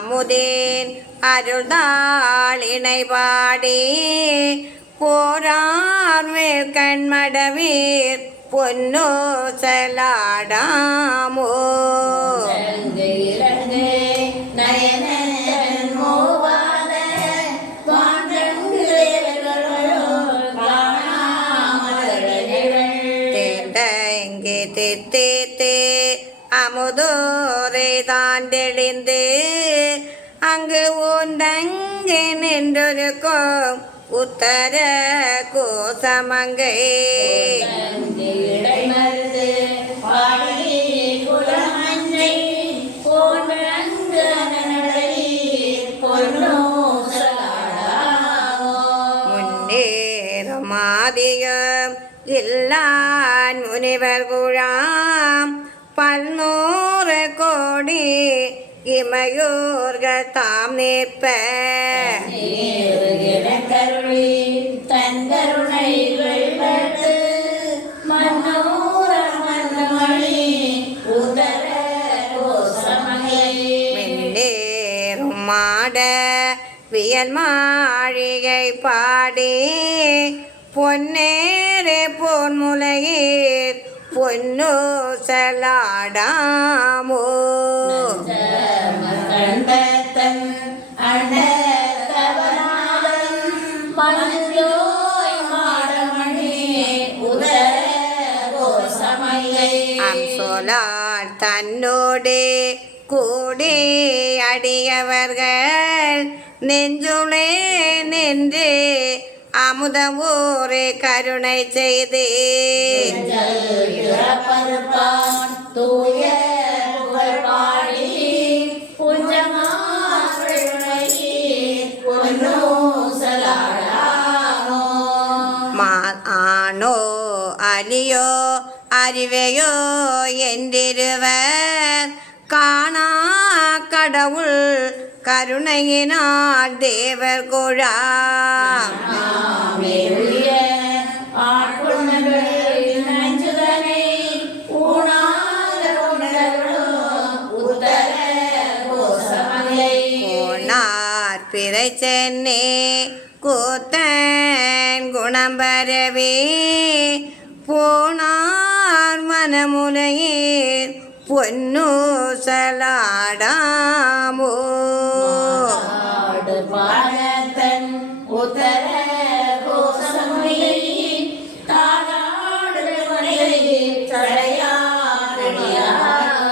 அமுதேன் அருள்தாளினை பாடி. போரார் மேல் கண்மடவீர் பொன்னோ செலாடாமோ தே தே தே அமுதோரை தாண்டெளிந்து அங்கு உண்டங்கு நின்றொருக்கும் உத்தர கோசமங்கை. இடைமருது பாடி குலமஞ்சை. போன்றங்கு அனநடை பொன்னூசலாடாமோ முன்னேறும் மாதியம் இல்லான் முனிவர் குழாம் பன்னூறு கோடி இமையோர்கள் தாம் நிற்ப தங்கருணை தன் மாட வியல் பாடி பொன்னேரே பொன்முலையீர் உதர கோசமகை அம்சோலால் தன்னோடு கூடி அடியவர்கள் நெஞ்சுளே நின்று அமுத ஊரே கருணை செய்து மா ஆணோ அலியோ அறிவையோ என்றிருவர் காணா கடவுள் கருணையினால் தேவர் குழா. பிறை சென்னே என் குணம் பரவே போனார் மனமுலையீர் பொன்னூசலாடா.